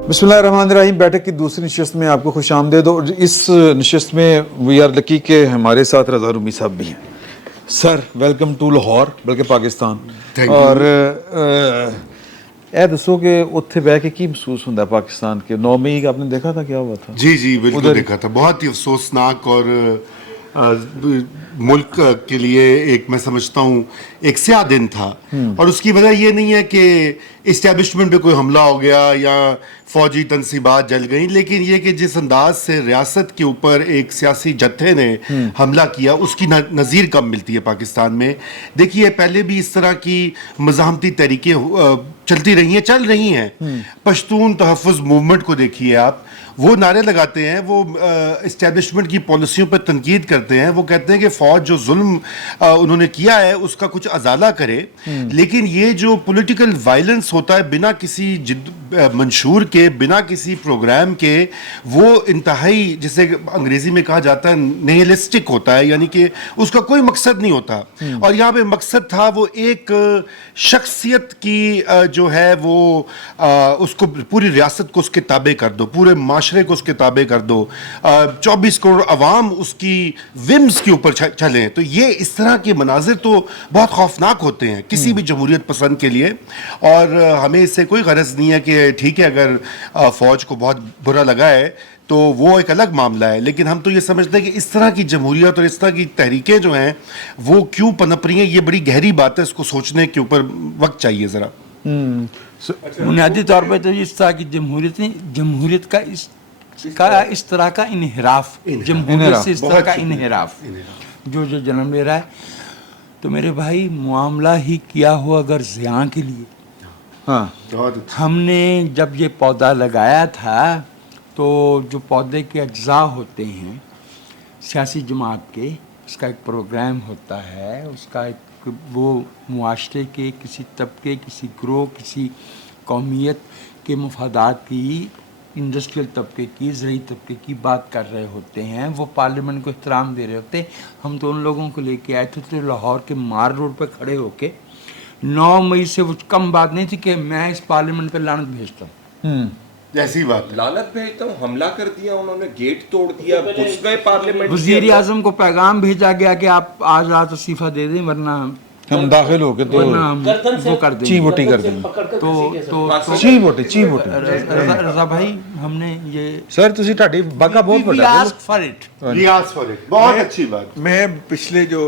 बिस्मिल्लाहिर्रहमानिर्रहीम। बैठक की दूसरी नशस्त में आपको खुश आमदीद। और इस नशस्त में वी आर लकी के हमारे साथ रज़ा रूमी साहब भी हैं। सर वेलकम टू लाहौर, बल्कि पाकिस्तान। और ਇਹ ਦੱਸੋ कि उत्थे बह के की महसूस होंदा पाकिस्तान के 9 मई का आपने देखा था, क्या हुआ था? जी जी बिल्कुल देखा था। बहुत ही अफसोसनाक और मुल्क के लिए एक, मैं समझता हूँ, एक स्याह दिन था। और उसकी वजह ये नहीं है कि इस्टेब्लिशमेंट पे कोई हमला हो गया या फौजी तनसीबात जल गई, लेकिन ये कि जिस अंदाज से रियासत के ऊपर एक सियासी जत्थे ने हमला किया, उसकी नज़ीर कम मिलती है पाकिस्तान में। देखिए, पहले भी इस तरह की मज़ाहमती तहरीकें चलती रही हैं, चल रही हैं। पश्तून तहफ़्फ़ुज़ मूवमेंट को देखिए आप, वो नारे लगाते हैं, वो इस्टेब्लिशमेंट की पॉलिसियों पर तनकीद करते हैं, वो कहते हैं कि फ़ौज जो जुल्म उन्होंने किया है उसका कुछ अजाला करे। लेकिन ये जो पॉलिटिकल वायलेंस होता है बिना किसी मंशूर के, बिना किसी प्रोग्राम के, वो इंतहाई, जिसे अंग्रेज़ी में कहा जाता है, निहिलिस्टिक होता है, यानी कि उसका कोई मकसद नहीं होता। और यहाँ पे मकसद था वो एक शख्सियत की जो है वो उसको पूरी रियासत को उसके ताबे कर दो, पूरे माशरे को उसके ताबे कर दो, 24 करोड़ अवाम उसकी विम्स के ऊपर चलें। तो ये इस तरह के मनाजिर तो बहुत खौफनाक होते हैं किसी भी जमहूरियत पसंद के लिए। और हमें इससे कोई गरज नहीं है कि ठीक है, अगर फ़ौज को बहुत बुरा लगा है तो वो एक अलग मामला है, लेकिन हम तो ये समझते हैं कि इस तरह की जमहूरियत और इस तरह की तहरीकें जो हैं वो क्यों पनप रही हैं, ये बड़ी गहरी बात है। इसको सोचने के ऊपर वक्त चाहिए ज़रा। बुनियादी तौर पर तो इस तरह की जमहूरियत नहीं, जमहूरियत का इस तरह का इन्हिराफ, जमहूरियत से इस तरह का इन्हिराफ जो जन्म ले रहा है। तो मेरे भाई, मामला ही किया हो अगर ज़िया के लिए। हाँ, हमने जब ये पौधा लगाया था तो जो पौधे के अज्जा होते हैं सियासी जमात के, उसका एक प्रोग्राम होता है, उसका एक वो मुआशरे के किसी तबके, किसी ग्रोह, किसी कौमियत के मफादात की, इंडस्ट्रियल तबके की, ज़रई तबके की बात कर रहे होते हैं। वो पार्लियामेंट को एहतराम दे रहे होते। हम तो उन लोगों को लेके आए थे तो लाहौर के मार रोड पर खड़े होके 9 मई से वो कम बात नहीं थी कि मैं इस पार्लियामेंट पर लानत भेजता हूँ। जैसी बात लानत भेजता हूँ, हमला कर दिया उन्होंने, गेट तोड़ दिया, घुस गए पार्लियामेंट। वज़ीर आज़म को पैगाम भेजा गया कि आप आज रात इस्तीफा दे दें, वरना हम दाखिल हो के तो वो कर देंगे, ची बोटी कर देंगे। तो ची बोटी रज़ा भाई, हमने ये सर तुसी ढाडी बाका बहुत we बड़ा asked for it। बहुत अच्छी बात। मैं पिछले जो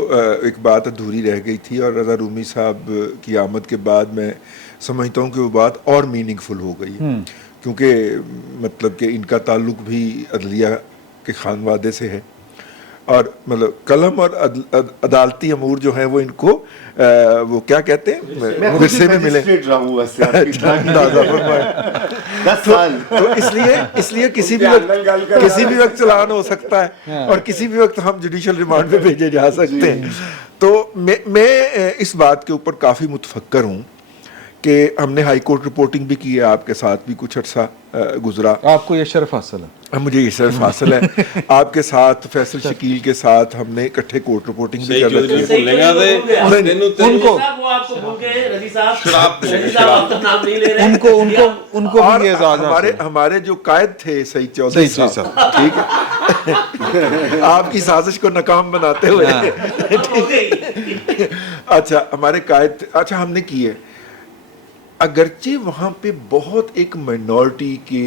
एक बात अधूरी रह गई थी और रज़ा रूमी साहब की आमद के बाद मैं समझता हूँ कि वो बात और मीनिंगफुल हो गई, क्योंकि मतलब कि इनका ताल्लुक भी अदलिया के खानवादे से है और मतलब कलम और अदालती अमूर जो हैं वो इनको वो क्या कहते हैं, विरसे में मिले। तो इसलिए किसी भी वक्त चलान हो सकता है और किसी भी वक्त हम जुडिशल रिमांड पे भेजे जा सकते हैं। तो मैं इस बात के ऊपर काफ़ी मुतफक्कर हूँ कि हमने हाई कोर्ट रिपोर्टिंग भी की है, आपके साथ भी कुछ अर्सा गुजरा। आपको ये शर्फ हासिल है? मुझे ये शर्फ हासिल है। आपके साथ फैसल शकील के साथ हमने इकट्ठे कोर्ट रिपोर्टिंग भी कर रखी है। हमारे जो कायद थे सईद चौधरी साहब, ठीक है, आपकी साजिश को नाकाम बनाते हुए अच्छा हमारे कायद, अच्छा हमने की है, अगरचे वहाँ पे बहुत एक माइनॉरिटी के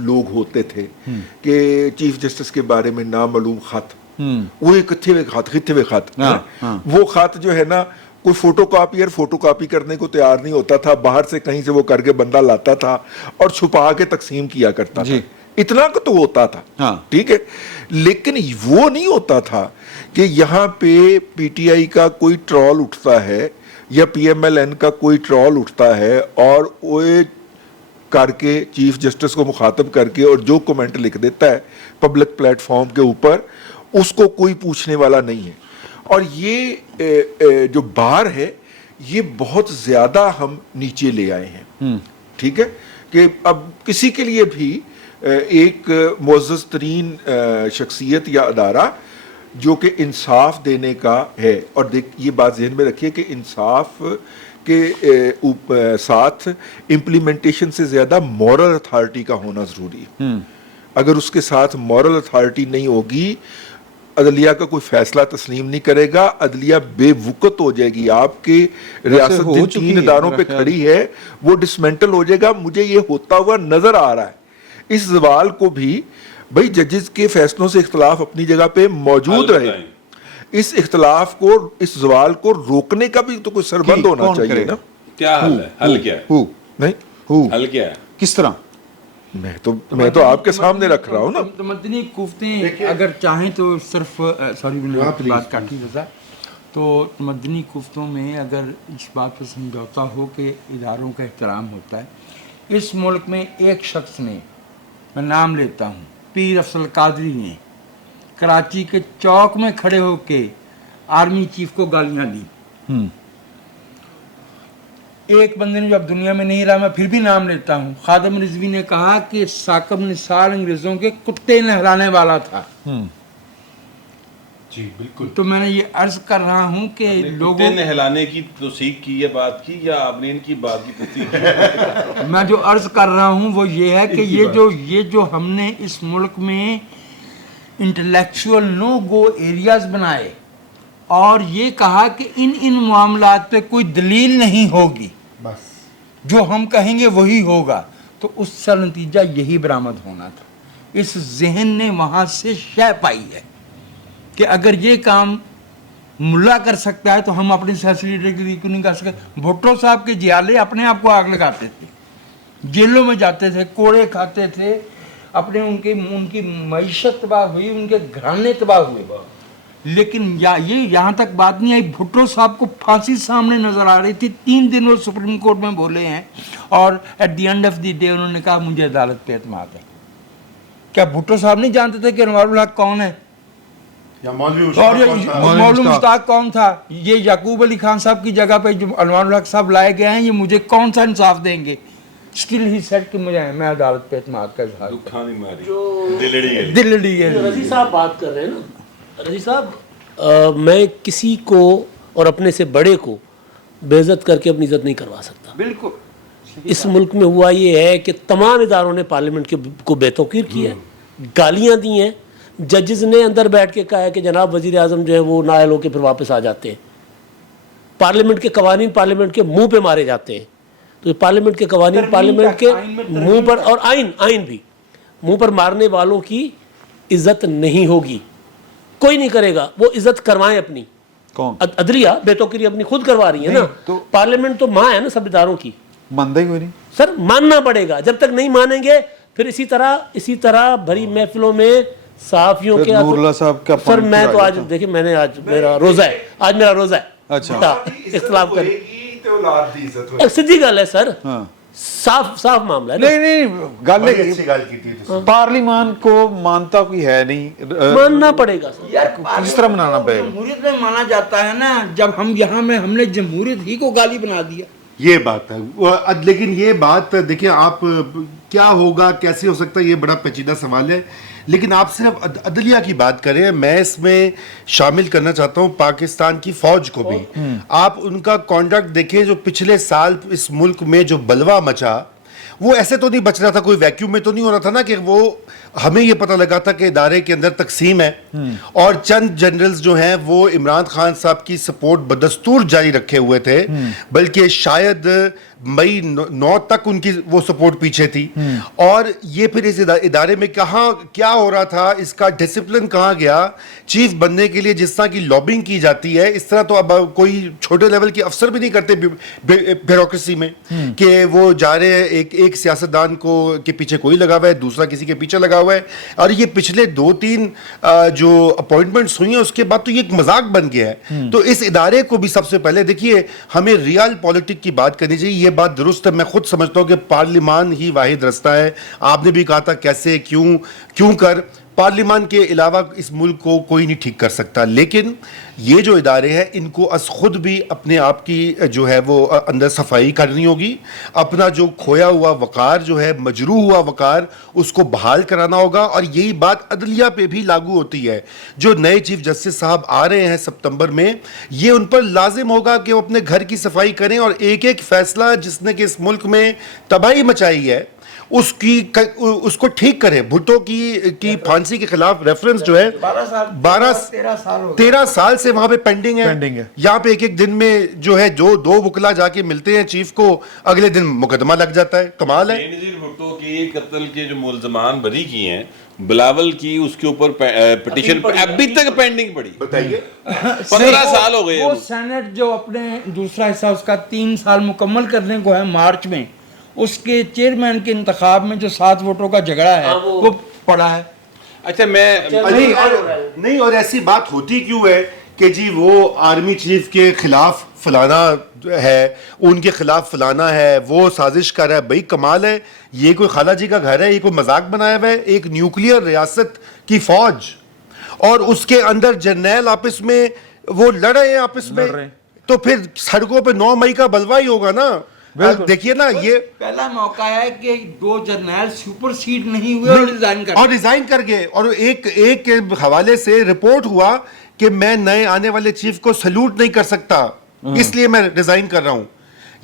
लोग होते थे कि चीफ जस्टिस के बारे में नामालूम खत, वो एक खिथे हुए खत, वो खत जो है ना, कोई फोटो कॉपी करने को तैयार नहीं होता था, बाहर से कहीं से वो करके बंदा लाता था और छुपा के तकसीम किया करता था। इतना को तो होता था, ठीक है, लेकिन वो नहीं होता था कि यहाँ पे पीटीआई का कोई ट्रॉल उठता है या पीएमएलएन का कोई ट्रॉल उठता है और वो करके चीफ जस्टिस को मुखातब करके और जो कमेंट लिख देता है पब्लिक प्लेटफॉर्म के ऊपर, उसको कोई पूछने वाला नहीं है। और ये जो बार है ये बहुत ज़्यादा हम नीचे ले आए हैं, ठीक है, कि अब किसी के लिए भी एक मुअज़्ज़ज़ तरीन शख्सियत या अदारा जो कि इंसाफ देने का है, और ये बात ज़हन में रखिए कि इंसाफ के साथ इम्प्लीमेंटेशन से ज़्यादा मॉरल अथॉरिटी का होना ज़रूरी है। अगर उसके साथ मॉरल अथॉरिटी नहीं होगी, अदलिया का कोई फैसला तस्लीम नहीं करेगा, अदलिया बेवकूफ़ हो जाएगी। आपकी रियासत हो जिन चुकी 3 है, इदारों पे मेरा ख्याल। खड़ी है वो डिसमेंटल हो जाएगा। मुझे ये होता हुआ नज़र आ रहा है। इस सवाल को भी भाई जजेस के फैसलों से इख्तलाफ अपनी जगह पे मौजूद हल रहे, बताएं। इस इख्तलाफ को, इस सवाल को रोकने का भी तो कोई सरबंद कि होना कौन चाहिए करेगा? ना। क्या हल है? हल क्या है? हु नहीं, हु हल क्या है? किस तरह? मैं तो आपके सामने रख रहा हूँ ना। तो मदनी कुफ्तें अगर चाहें तो सिर्फ सॉरी मैंने आपकी बात काटी था, तो मदनी कुफ्तों में अगर इस बात पर समझौता हो कि इदारों का एहतराम होता है, इस मुल्क में एक शख्स ने, मैं नाम लेता हूँ, पीर अफसल कादरी ने कराची के चौक में खड़े होके आर्मी चीफ को गालियाँ दी। एक बंदे ने जो अब दुनिया में नहीं रहा, मैं फिर भी नाम लेता हूँ, खादम रिजवी ने कहा कि साकब निसार अंग्रेजों के कुत्ते नहलाने वाला था। जी बिल्कुल। तो मैंने ये अर्ज कर रहा हूँ कि लोगों कुत्ते नहलाने की तौसीक की ये बात की या आपने इनकी बात की तौसीक की? मैं जो अर्ज कर रहा हूँ वो ये है कि ये जो हमने इस मुल्क में इंटेलेक्चुअल नो गो एरियाज बनाए और ये कहा कि इन मामलात पे कोई दलील नहीं होगी, बस जो हम कहेंगे वही होगा, तो उसका नतीजा यही बरामद होना था। इस जहन ने वहाँ से शय पाई है कि अगर ये काम मुल्ला कर सकता है तो हम अपने सियासी लीडर के लिए क्यों नहीं कर सकते। भुट्टो साहब के जियाले अपने आप को आग लगाते थे, जेलों में जाते थे, कोड़े खाते थे, अपने उनकी मईशत तबाह हुई, उनके घराने तबाह हुए, लेकिन ये यहाँ तक बात नहीं आई। भुट्टो साहब को फांसी सामने नजर आ रही थी, 3 दिन वो सुप्रीम कोर्ट में बोले हैं और at the end of the day उन्होंने कहा मुझे अदालत पे एतमाद है। क्या भुट्टो साहब नहीं जानते थे कि अनवारुल हक कौन है या मौलवी और ये मुश्ताक मौलवी मुश्ताक कौन था? ये याकूब अली खान साहब की जगह पे जो अनवारुल हक साहब लाए गए हैं, ये मुझे कौन सा इंसाफ देंगे? स्टिल ही सेड कि मैं अदालत पे एतमाद का इजहार दुखानी मारी दिलड़ी है। दिल्ली है। रजी साहब बात कर रहे हैं ना, रजी साहब मैं किसी को और अपने से बड़े को बेइज्जत करके अपनी इज्जत नहीं करवा सकता। बिल्कुल। इस मुल्क में हुआ ये है कि तमाम इदारों ने पार्लियामेंट को बेतौकीर किया है, गालियाँ दी हैं, जजेस ने अंदर बैठ के कहा है कि जनाब वजीर आज़म जो है वो नाअहल होकर फिर वापस आ जाते हैं, पार्लियामेंट के कवानीन पार्लियामेंट के मुंह पे मारे जाते हैं। तो ये पार्लियामेंट के कवानीन पार्लियामेंट के मुंह पर और आइन भी मुंह पर मारने वालों की इज्जत नहीं होगी, कोई नहीं करेगा। वो इज्जत करवाएं अपनी। कौन? अदलिया बेतौकीरी अपनी खुद करवा रही है ना, तो पार्लियामेंट तो माँ है ना सब इदारों की, मानता ही कोई नहीं। सर मानना पड़ेगा। जब तक नहीं मानेंगे फिर इसी तरह भरी महफिलों में सहाफियों के नूरुल्लाह साहब का सर point मैं फिर तो आ आज जाता। देखिए मैंने आज मेरा रोजा है, आज मेरा रोजा है। अच्छा। इख्तिलाफ कर तो औलाद दी इज्जत होगी। सीधी गल है सर, हाँ। साफ मामला है ना। नहीं गल बड़ी अच्छी गाल की थी तो। पार्लिमान को मानता कोई है नहीं, मानना पड़ेगा सर। यार किस तरह मनाना पड़ेगा? जमहूरियत में माना जाता है ना, जब हम यहाँ में हमने जमहूरियत ही को गाली बना दिया। ये बात है लेकिन ये बात देखिए आप क्या होगा कैसे हो सकता है ये बड़ा पेचीदा सवाल है, लेकिन आप सिर्फ अदलिया की बात करें, मैं इसमें शामिल करना चाहता हूं पाकिस्तान की फौज को भी। आप उनका कॉन्डक्ट देखें, जो पिछले साल इस मुल्क में जो बलवा मचा, वो ऐसे तो नहीं बच रहा था, कोई वैक्यूम में तो नहीं हो रहा था ना कि वो हमें ये पता लगा था कि इदारे के अंदर तकसीम है और चंद जनरल्स जो हैं वो इमरान खान साहब की सपोर्ट बदस्तूर जारी रखे हुए थे, बल्कि शायद मई 9 तक उनकी वो सपोर्ट पीछे थी। और ये फिर इस इदारे में कहाँ क्या हो रहा था, इसका डिसिप्लिन कहाँ गया? चीफ बनने के लिए जिस तरह की लॉबिंग की जाती है, इस तरह तो अब कोई छोटे लेवल के अफसर भी नहीं करते ब्यूरोक्रेसी में, कि वो जा रहे हैं एक सियासतदान को के पीछे कोई लगा हुआ है, दूसरा किसी के पीछे लगा हुआ है। और ये पिछले 2-3 जो अपॉइंटमेंट्स हुई हैं उसके बाद तो ये एक मजाक बन गया है। तो इस इदारे को भी सबसे पहले देखिए, हमें रियल पॉलिटिक की बात करनी चाहिए। ये बात दुरुस्त है, मैं खुद समझता हूं कि पार्लियामान ही वाहिद रास्ता है। आपने भी कहा था कैसे क्यों कर पार्लियामान के अलावा इस मुल्क को कोई नहीं ठीक कर सकता, लेकिन ये जो इदारे हैं इनको अस खुद भी अपने आप की जो है वो अंदर सफाई करनी होगी, अपना जो खोया हुआ वक़ार जो है, मजरूह हुआ वक़ार, उसको बहाल कराना होगा। और यही बात अदलिया पे भी लागू होती है। जो नए चीफ जस्टिस साहब आ रहे हैं सितंबर में, ये उन पर लाजिम होगा कि वो अपने घर की सफाई करें और एक एक फैसला जिसने कि इस मुल्क में तबाही मचाई है उसको ठीक करें। भुट्टो की फांसी के खिलाफ रेफरेंस जो है 13 साल से वहां पे पेंडिंग है। यहाँ पे एक दिन में जो है जो 2 वकला जाके मिलते हैं चीफ को, अगले दिन मुकदमा लग जाता है। कमाल है। बेनज़ीर भुट्टो की कत्ल के जो मुल्ज़मान बरी किए हैं, बिलावल की उसके ऊपर पिटीशन अभी तक पेंडिंग पड़ी। बताइए 15 साल हो गए। वो सेनेट जो अपने दूसरा हिस्सा उसका 3 साल मुकम्मल करने को है मार्च में, उसके चेयरमैन के इंतखाब में जो 7 वोटों का झगड़ा है वो पड़ा है। अच्छा मैं नहीं, और ऐसी बात होती क्यों है कि जी वो आर्मी चीफ के खिलाफ फलाना है, उनके खिलाफ फलाना है, वो साजिश कर रहा है। भाई कमाल है, ये कोई खाला जी का घर है, ये कोई मजाक बनाया हुआ है? एक न्यूक्लियर रियासत की फौज और उसके अंदर जर्नैल आपस में वो लड़ रहे हैं आपस में, तो फिर सड़कों पे 9 मई का बलवा ही होगा ना। देखिए ना, ये पहला मौका है कि 2 जर्नैल सुपर सीड नहीं हुए और रिजाइन कर गए। और एक के हवाले से रिपोर्ट हुआ कि मैं नए आने वाले चीफ को सल्यूट नहीं कर सकता, इसलिए मैं रिजाइन कर रहा हूं।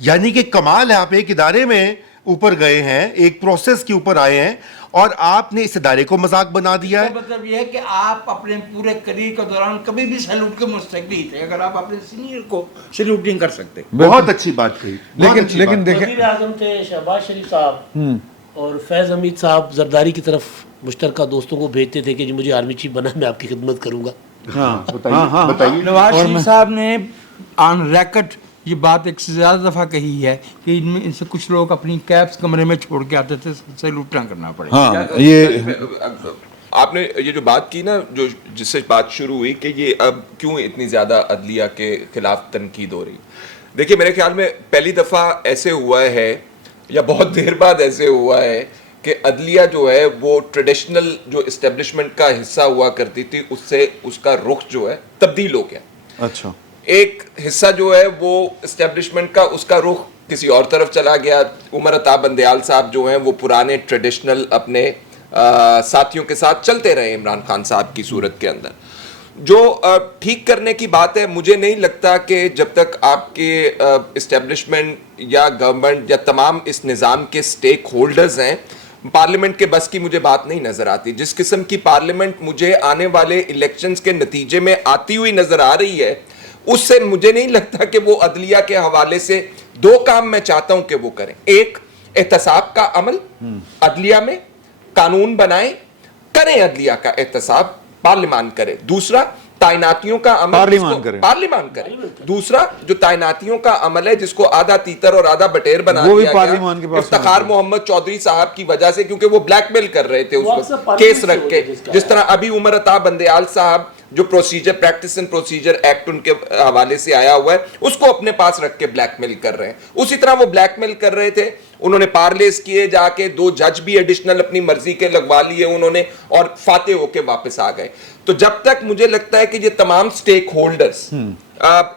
यानी कि कमाल है, आप एक इदारे में ऊपर गए हैं, एक प्रोसेस के ऊपर आए हैं और आपने इस इदारे को मजाक बना दिया है। मतलब ये है कि आप अपने पूरे करियर के दौरान कभी भी सैल्यूट के मुस्तहिक नहीं थे, अगर आप अपने सीनियर को सैल्यूट नहीं कर सकते। बहुत अच्छी बात कही। लेकिन देखें, वज़ीर आज़म थे शहबाज शरीफ साहब और फैज़ हमीद साहब जरदारी की तरफ मुश्तरका दोस्तों को भेजते थे कि जी मुझे आर्मी चीफ बना, मैं आपकी खिदमत करूंगा। बताइए। नवाज शरीफ साहब ने ऑन रिकॉर्ड ये बात एक से ज़्यादा दफ़ा कही है कि इनमें इनसे कुछ लोग अपनी कैब्स कमरे में छोड़ के आते थे, सैल्यूट ना करना पड़ेगा। हाँ, ये आपने ये जो बात की ना, जो जिससे बात शुरू हुई कि ये अब क्यों इतनी ज़्यादा अदलिया के खिलाफ तनकीद हो रही। देखिए मेरे ख्याल में पहली दफ़ा ऐसे हुआ है या बहुत देर बाद ऐसे हुआ है कि अदलिया जो है वो ट्रेडिशनल जो इस्टेब्लिशमेंट का हिस्सा हुआ करती थी, उससे उसका रुख जो है तब्दील हो गया। अच्छा, एक हिस्सा जो है वो इस्टेब्लिशमेंट का, उसका रुख किसी और तरफ चला गया। उमर अता बंदयाल साहब जो हैं वो पुराने ट्रेडिशनल अपने साथियों के साथ चलते रहे इमरान खान साहब की सूरत के अंदर, जो ठीक करने की बात है। मुझे नहीं लगता कि जब तक आपके इस्टेब्लिशमेंट या गवर्नमेंट या तमाम इस निज़ाम के स्टेक होल्डर्स हैं, पार्लियामेंट के बस की मुझे बात नहीं नजर आती। जिस किस्म की पार्लियामेंट मुझे आने वाले इलेक्शंस के नतीजे में आती हुई नजर आ रही है, उससे मुझे नहीं लगता कि वो अदलिया के हवाले से 2 काम मैं चाहता हूं कि वो करें। एक, एहतसाब का अमल अदलिया में, कानून बनाएं, करें अदलिया का एहतसाब, पार्लियामान करे। दूसरा, तायनातियों का अमल, पार्लियामान करे। दूसरा, जो तायनातियों का अमल है जिसको आधा तीतर और आधा बटेर बना दिया गया इफ्तिखार मोहम्मद चौधरी साहब की वजह से, क्योंकि वो ब्लैकमेल कर रहे थे उसको केस रख के। जिस तरह अभी उमर अता बंदयाल साहब जो procedure, practice and procedure act उनके हवाले से आया हुआ है, उसको अपने पास रख के ब्लैकमेल कर रहे हैं। उसी तरह वो ब्लैकमेल कर रहे थे, उन्होंने पार्लेस किए, जाके 2 जज भी एडिशनल अपनी मर्जी के लगवा लिए उन्होंने और फाते होके वापस आ गए। तो जब तक मुझे लगता है कि ये तमाम स्टेक होल्डर्स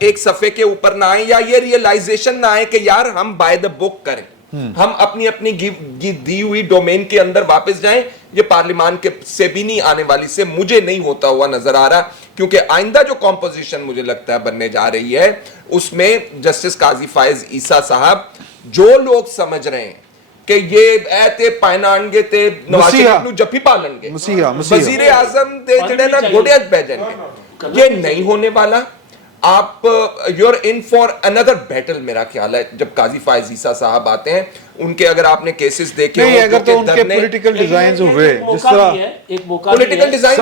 एक सफे के ऊपर ना आए या ये रियलाइजेशन ना आए कि यार हम बाय द बुक करें, हम अपनी अपनी दी हुई डोमेन के अंदर वापस जाएं, ये पार्लियामान के से भी नहीं आने वाली से मुझे नहीं होता हुआ नजर आ रहा। क्योंकि आइंदा जो कॉम्पोजिशन मुझे लगता है बनने जा रही है, उसमें जस्टिस काजी फायज ईसा साहब, जो लोग समझ रहे हैं कि ये ऐते पायनानगे ते नवाज शरीफ नु जफी पालनगे, वजीर आजम दे जड़े ना घोड़े पे जाएंगे, ये नहीं होने वाला। आप you're in for another battle, मेरा ख्याल है। जब काजी फायज ईसा साहब आते हैं, उनके अगर आपने केसेस देखे नहीं, अगर तो उनके पॉलिटिकल डिजाइन हुए, जिस तरह पॉलिटिकल डिजाइन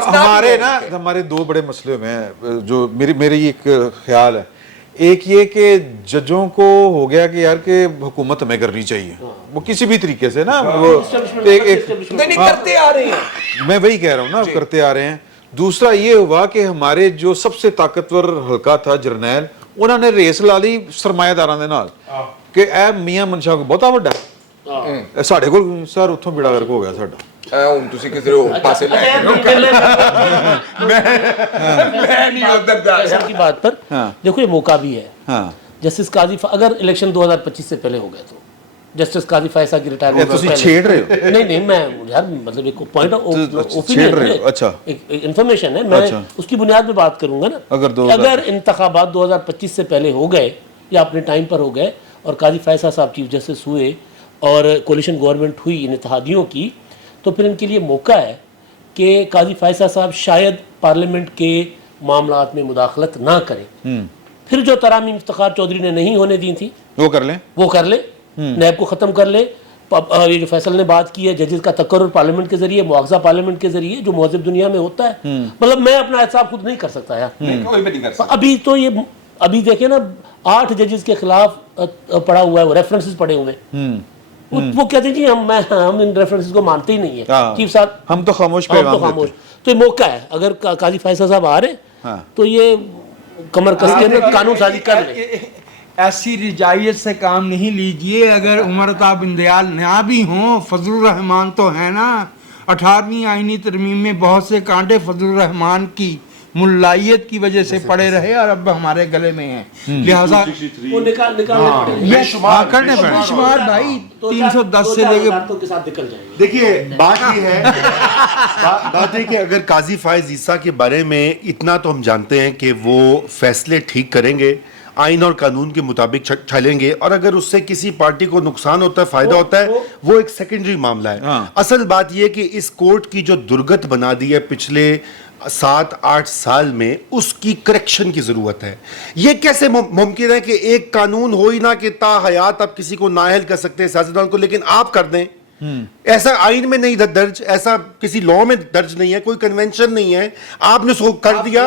हमारे 2 बड़े मसले हुए हैं, जो मेरी एक ख्याल है। एक ये कि जजों को हो गया कि यार कि हुकूमत हमें करनी चाहिए, वो किसी भी तरीके से ना, वो नहीं करते आ रहे हैं, मैं वही कह रहा हूँ ना, करते आ रहे हैं। दूसरा ये हुआ कि हमारे जो सबसे ताकतवर हल्का था जरनैल, उन्होंने रेस ला ली सरमायादारां दे नाल कि ए मियां मनशा को बहुता वड्डा साढ़े कोल, सर उत्थों बेड़ा गर्क हो गया साडा। ਹੁਣ ਤੁਸੀਂ ਕਿਸੇ ਪਾਸੇ ਲੈ ਕੇ फैसल की बात पर देखो ये मौका भी है। हाँ जस्टिस काजी अगर इलेक्शन 2025 से पहले हो गए तो जस्टिस काजी फैसल की रिटायरमेंट ਤੁਸੀਂ ਛੇੜ ਰਹੇ ਹੋ नहीं मैं यार मतलब एक पॉइंट छेड़ रहे हो, अच्छा। एक इन्फॉर्मेशन है, मैं अच्छा। उसकी बुनियाद पे बात करूंगा ना। अगर इंतखाबात 2025 से पहले हो गए या अपने टाइम पर हो गए और काजी फैसल साहब चीफ जस्टिस हुए और कोलिशन गवर्नमेंट हुई इन इत्तेहादियों की, तो फिर इनके लिए मौका है कि काजी फैसल साहब शायद पार्लियामेंट के मामलात में मुदाखलत ना करें। फिर जो तरामीम इफ्तिखार चौधरी ने नहीं होने दी थी वो कर लें, वो कर ले, नैब को ख़त्म कर ले। ये जो फैसल ने बात की है जजेस का तकर्रुर पार्लियामेंट के जरिए, मुआवजा पार्लियामेंट के जरिए, जो महज़ब दुनिया में होता है, मतलब मैं अपना एहसाब खुद नहीं कर सकता यार। कोई भी नहीं कर सकता। अभी तो ये अभी देखे ना 8 जजेस के खिलाफ पड़ा हुआ है, वो रेफरेंसेस पड़े हुए हैं। वो कहते हैं जी हम इन रेफरेंसेस को मानते ही नहीं है चीफ साहब, हम तो खामोश हम तो पैगाम खामोश। देते तो ये मौका है, अगर काजी फैसल साहब आ रहे तो ये कमर कस के ना कानून साजी कर ले। ऐसी रिजाइत से काम नहीं लीजिए। अगर उमरता बिंदयाल ना भी हों, फजलुर रहमान तो है ना। 18वीं आईनी तरमीम में बहुत से कांटे फजलुर रहमान की मुल्लायत की वजह से पड़े रहे और अब हमारे गले में हैं। लिहाजा वो निकालने पड़ेंगे। ये करने पड़े बेशुमार भाई, 310 से लेके के साथ निकल जाएंगे। देखिए बात ये है बात है कि अगर काजी फायज ईसा के बारे में इतना तो हम जानते हैं कि वो फैसले ठीक करेंगे, आइन और कानून के मुताबिक चलेंगे, और अगर उससे किसी पार्टी को नुकसान होता है, फायदा होता है, वो एक सेकेंडरी मामला है। असल बात ये कि इस कोर्ट की जो दुर्गत बना दी है पिछले 7-8 साल में, उसकी करेक्शन की जरूरत है। ये कैसे मुमकिन है कि एक कानून हो ही ना कि ता हयात आप किसी को नाअहल कर सकते हैं सियासतदान को, लेकिन आप कर दें। ऐसा आइन में नहीं दर्ज, ऐसा किसी लॉ में दर्ज नहीं है, कोई कन्वेंशन नहीं है, आपने उसको कर दिया।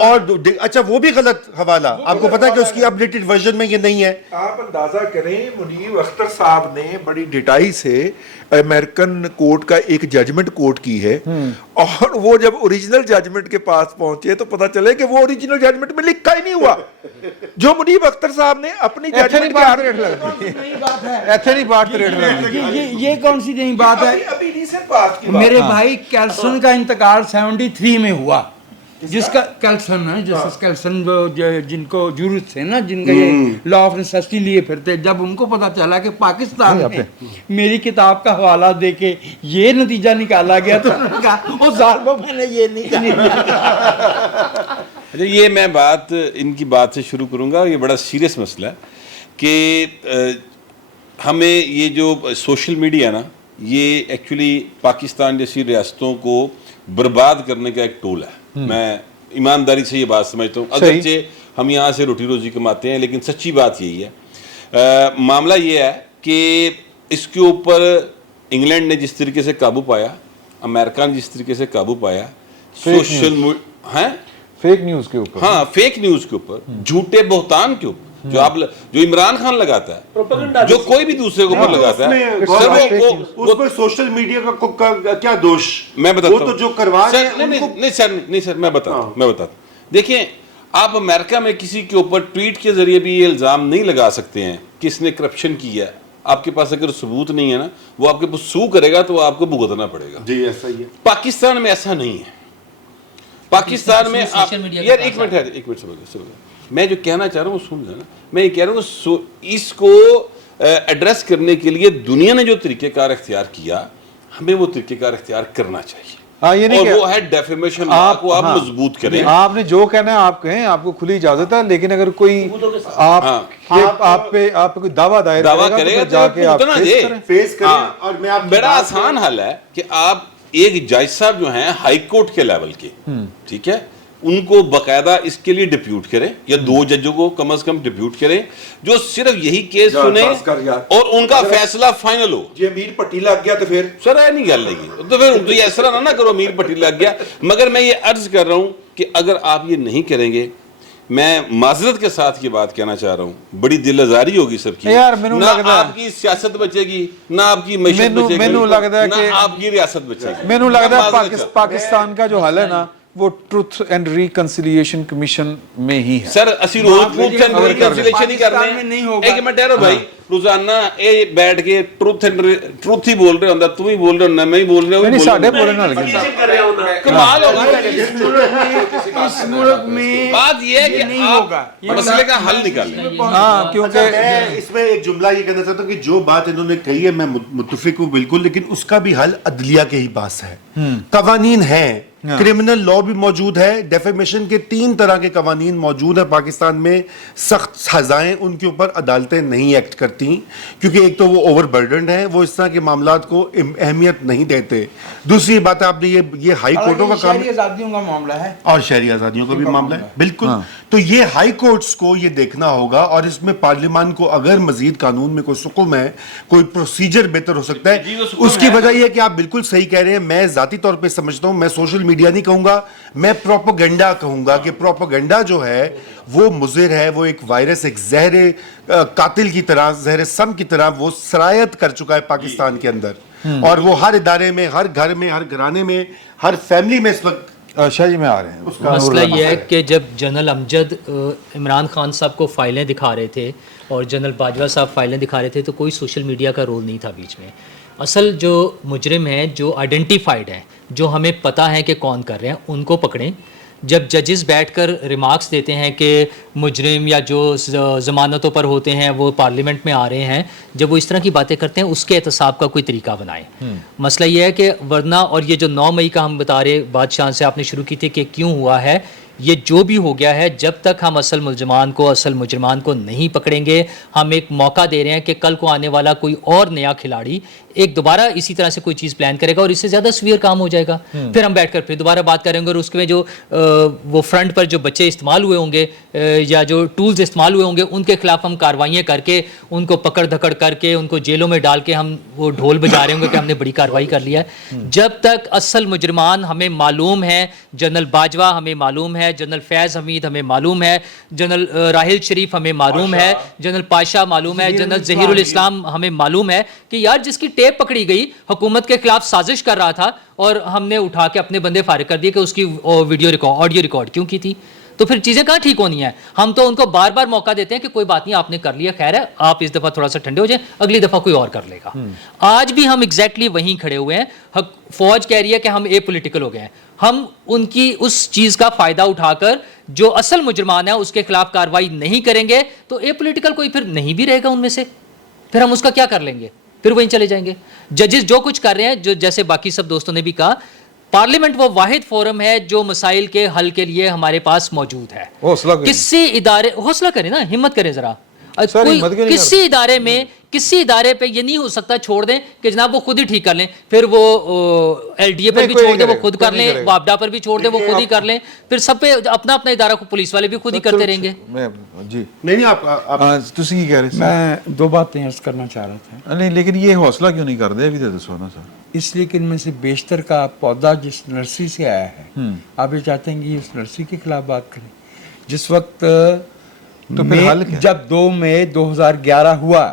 और अच्छा वो भी गलत हवाला, आपको पता है कि उसकी अपडेटेड वर्जन में ये नहीं है। आप अंदाजा करें, मुनीब अख्तर साहब ने बड़ी डिटाई से अमेरिकन कोर्ट का एक जजमेंट कोट की है, और वो जब ओरिजिनल जजमेंट के पास पहुंचे तो पता चले कि वो ओरिजिनल जजमेंट में लिखा ही नहीं हुआ। जो मुनीब अख्तर साहब ने अपनी जजमेंट ये कौन सी नई बात है? अभी रिसेंट बात की मेरे भाई कैल्सन का इंतकाल 73 में हुआ, जिसका कैल्सन है, जस्टिस कैल्सन जिनको जरूरत थे ना, जिनका ये लॉ ऑफ नेसेसिटी लिए फिरते, जब उनको पता चला कि पाकिस्तान में मेरी किताब का हवाला दे के ये नतीजा निकाला गया, तो उन्होंने कहा ओ साहब मैंने ये नहीं कहा। अच्छा, ये मैं बात इनकी बात से शुरू करूंगा। ये बड़ा सीरियस मसला है कि हमें ये जो सोशल मीडिया ना, ये एक्चुअली पाकिस्तान जैसी रियासतों को बर्बाद करने का एक टूल है। मैं ईमानदारी से ये बात समझता हूँ, अगरचे हम यहाँ से रोटी रोजी कमाते हैं, लेकिन सच्ची बात यही है। मामला ये है कि इसके ऊपर इंग्लैंड ने जिस तरीके से काबू पाया, अमेरिका ने जिस तरीके से काबू पाया, सोशल फेक न्यूज के ऊपर, हाँ फेक न्यूज के ऊपर, झूठे बहुतान के ऊपर, जो इमरान खान लगाता है, जो कोई भी दूसरे के ऊपर लगाता है, उसमें सोशल मीडिया का क्या दोष? मैं बताता हूं, वो तो जो करवा रहे हैं नहीं सर मैं बताता हूं। देखिए, आप अमेरिका में किसी के ऊपर ट्वीट के जरिए भी ये इल्जाम नहीं लगा सकते हैं कि इसने करप्शन किया है। आपके पास अगर सबूत नहीं है ना, वो आपके पास सू करेगा तो आपको भुगतना पड़ेगा। जी ऐसा ही है। पाकिस्तान में ऐसा नहीं है। पाकिस्तान में आप यार एक मिनट समझ, मैं जो कहना चाह रहा हूँ सुन लेना। मैं ये कह रहा हूँ इसको एड्रेस करने के लिए दुनिया ने जो तरीकेकार इख्तियार किया, हमें वो तरीकेकार इख्तियार करना चाहिए। ये नहीं, और वो है डेफेमेशन लॉ को आप मजबूत करें। आपने जो कहना है आप कहें, आपको खुली इजाजत है, लेकिन अगर कोई आप पे कोई दावा करेगा तो जाके आप फेस करें। और मैं आप बड़ा आसान हल है कि आप एक जज साहब जो हैं हाई कोर्ट के लेवल के, ठीक है, उनको बकायदा इसके लिए डिप्यूट करें, या 2 जजों को कम से कम डिप्यूट करें, जो सिर्फ यही केस सुने और उनका फैसला फाइनल हो। जे मीर पट्टी लग गया तो फिर सर है नहीं गल लगी, तो फिर तो ये ऐसा ना करो मीर पट्टी लग गया। मगर मैं ये अर्ज कर रहा हूं कि अगर आप ये नहीं करेंगे, मैं माजरत के साथ ये बात कहना चाह रहा हूँ, बड़ी दिल आजारी होगी सबकी यार। ना आपकी सियासत बचेगी, ना आपकी मैशत बचेगी, ना आपकी रियासत बचेगी। मैनू लगता है पाकिस्तान का जो हाल है ना, वो ट्रुथ एंड रिकंसिलिएशन कमीशन में ही है। सर असि रोज ट्रुथ एंड रिकंसिलिएशन ही कर रहे हैं। एक मिनट ठहरो भाई, रोजाना ये बैठ के ट्रूथ ही बोल रहे हो, तुम ही बोल रहे हो ना, मैं ही बोल रहा हूँ, नहीं साढ़े बोलने वाले कमाल हो गया। इस मुल्क में बात ये है कि नहीं आप होगा। मसले का हल निकालें। हाँ क्योंकि मैं इसमें एक जुमला ये कहना चाहता हूँ कि जो बात इन्होंने कही है मैं मुत्तफिक हूँ बिल्कुल, लेकिन उसका भी हल अदलिया के ही पास है। कवानीन है, क्रिमिनल लॉ भी मौजूद है, डेफेमेशन के 3 तरह के कवानीन मौजूद है पाकिस्तान में, सख्त सजाएं उनके ऊपर अदालतें नहीं एक्ट करती, क्योंकि एक तो वो ओवरबर्डन्ड है, वो इस तरह के मामलात को अहमियत नहीं देते। दूसरी बात है आपने ये हाई कोर्टों का काम, शहरी आजादियों का मामला है और शहरी आजादियों का भी मामला है बिल्कुल। तो ये हाई कोर्ट्स को ये देखना होगा, और इसमें पार्लियामान को अगर मजीद कानून में कोई सुकुम है, कोई प्रोसीजर बेहतर हो सकता है, उसकी वजह यह है कि आप बिल्कुल सही कह रहे हैं। मैं जाती तौर पे समझता हूं, मैं सोशल मीडिया नहीं कहूंगा, मैं प्रोपेगेंडा कहूंगा कि प्रोपेगेंडा जो है वो मुज़िर है, वो एक वायरस, एक जहर कातिल की तरह, जहर सम की तरह वो सरायत कर चुका है पाकिस्तान के अंदर, और वो हर इदारे में, हर घर में, हर घराने में, हर फैमिली में इस वक्त शाह जी में आ रहे हैं। मसला ये है कि जब जनरल अमजद इमरान खान साहब को फाइलें दिखा रहे थे और जनरल बाजवा साहब फाइलें दिखा रहे थे, तो कोई सोशल मीडिया का रोल नहीं था बीच में। असल जो मुजरिम हैं, जो आइडेंटिफाइड हैं, जो हमें पता है कि कौन कर रहे हैं, उनको पकड़ें। जब जजेस बैठकर रिमार्क्स देते हैं कि मुजरिम या जो ज़मानतों पर होते हैं वो पार्लियामेंट में आ रहे हैं, जब वो इस तरह की बातें करते हैं, उसके एहतसाब का कोई तरीका बनाएं। मसला ये है कि वरना, और ये जो 9 मई का हम बता रहे, बादशाह से आपने शुरू की थी कि क्यों हुआ है, ये जो भी हो गया है, जब तक हम असल मुलजमान को, असल मुजरमान को नहीं पकड़ेंगे, हम एक मौका दे रहे हैं कि कल को आने वाला कोई और नया खिलाड़ी एक दोबारा इसी तरह से कोई चीज़ प्लान करेगा और इससे ज़्यादा सीवियर काम हो जाएगा। फिर हम बैठकर फिर दोबारा बात करेंगे, और उसके में जो वो फ्रंट पर जो बच्चे इस्तेमाल हुए होंगे या जो टूल्स इस्तेमाल हुए होंगे, उनके खिलाफ हम कार्रवाइयाँ करके, उनको पकड़ धकड़ करके, उनको जेलों में डाल के हम वो ढोल बजा रहे होंगे कि हमने बड़ी कार्रवाई कर लिया है। जब तक असल मुजरमान हमें मालूम है, जनरल बाजवा हमें मालूम है, जनरल फैज़ हमीद हमें मालूम है, जनरल राहिल शरीफ हमें मालूम है, जनरल पाशा मालूम है, जनरल ज़हीरुल इस्लाम हमें मालूम है कि यार जिसकी टेप पकड़ी गई, हुकूमत के खिलाफ साजिश कर रहा था और हमने उठा के अपने बंदे फारिग कर दिए कि उसकी ऑडियो रिकॉर्ड क्यों की थी। तो फिर चीज़ें कहाँ ठीक होनी है? हम तो उनको बार बार मौका देते हैं कि कोई बात नहीं, आपने कर लिया, खैर है, आप इस दफ़ा थोड़ा सा ठंडे हो जाए, अगली दफ़ा कोई और कर लेगा। आज भी हम एग्जैक्टली वहीं खड़े हुए हैं। फौज कह रही है कि हम ए पोलिटिकल हो गए हैं, हम उनकी उस चीज़ का फ़ायदा उठाकर जो असल मुजरमान है उसके खिलाफ कार्रवाई नहीं करेंगे, तो ए पोलिटिकल कोई फिर नहीं भी रहेगा उनमें से, फिर हम उसका क्या कर लेंगे? फिर वहीं चले जाएंगे। जजेस जो कुछ कर रहे हैं, जो जैसे बाकी सब दोस्तों ने भी कहा, पार्लियामेंट वो वाहिद फोरम है जो मसाइल के हल के लिए हमारे पास मौजूद है। हौसला करें। किसी इदारे, हौसला करें ना, हिम्मत करें जरा। सर, कोई हिम्मत क्यों नहीं किसी इदारे में, किसी इदारे पे ये नहीं हो सकता छोड़ दें कि जनाब वो खुद ही ठीक कर लें, फिर वो एलडीए पर नहीं, भी कोई छोड़ दें, वो करेगा, खुद कोई कर नहीं लें, करेगा। वापडा पर भी छोड़ दें, वो खुद ही कर लें, फिर सब पे अपना अपना इदारा को, पुलिस वाले भी खुद ही करते रहेंगे। मैं जी नहीं आप ਤੁਸੀਂ ਕੀ ਕਹਿ ਰਹੇ ਸੀ? मैं 2 बातें अर्ज करना चाह रहा था। नहीं लेकिन ये हौसला क्यों नहीं करते अभी तो दसो ना सर। इसलिए कि इनमें से बेशतर का पौधा जिस नर्सरी से आया है, आप ये चाहते हैं कि इस नर्सरी के खिलाफ बात करें। जिस वक्त तो फिर हल क्या? जब 2 मई 2011 हुआ,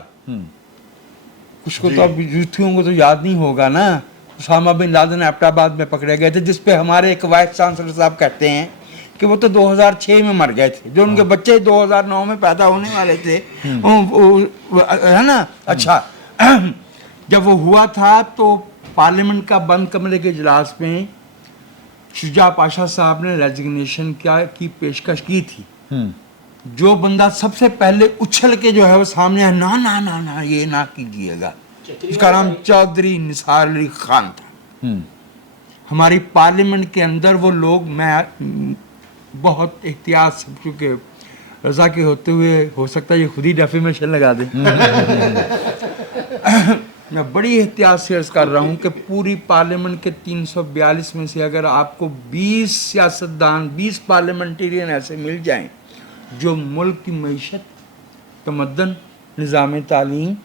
उसको तो अब यूथियों को तो याद नहीं होगा ना, उसामा बिन लादेन एबटाबाद में पकड़े गए थे, जिसपे हमारे एक वाइस चांसलर साहब कहते हैं कि वो तो 2006 में मर गए थे, जो उनके बच्चे 2009 में पैदा होने वाले थे, है ना। अच्छा, जब वो हुआ था तो पार्लियामेंट का बंद कमरे के इजलास में शुजा पाशा साहब ने रेजिग्नेशन की पेशकश की थी। जो बंदा सबसे पहले उछल के जो है वो सामने है, ना ना ना ना ये ना कीजिएगा, उसका नाम चौधरी निसार अली खान था। हमारी पार्लियामेंट के अंदर वो लोग, मैं बहुत एहतियात से, क्योंकि रजा के होते हुए हो सकता है ये खुद ही डेफेमेशन लगा दे, मैं बड़ी एहतियात से अर्ज कर रहा हूँ कि पूरी पार्लियामेंट के 342 में से अगर आपको 20 सियासतदान, 20 पार्लियामेंटेरियन ऐसे मिल जाएं जो मुल्क की मईशत, तमद्दन, निज़ाम तालीम,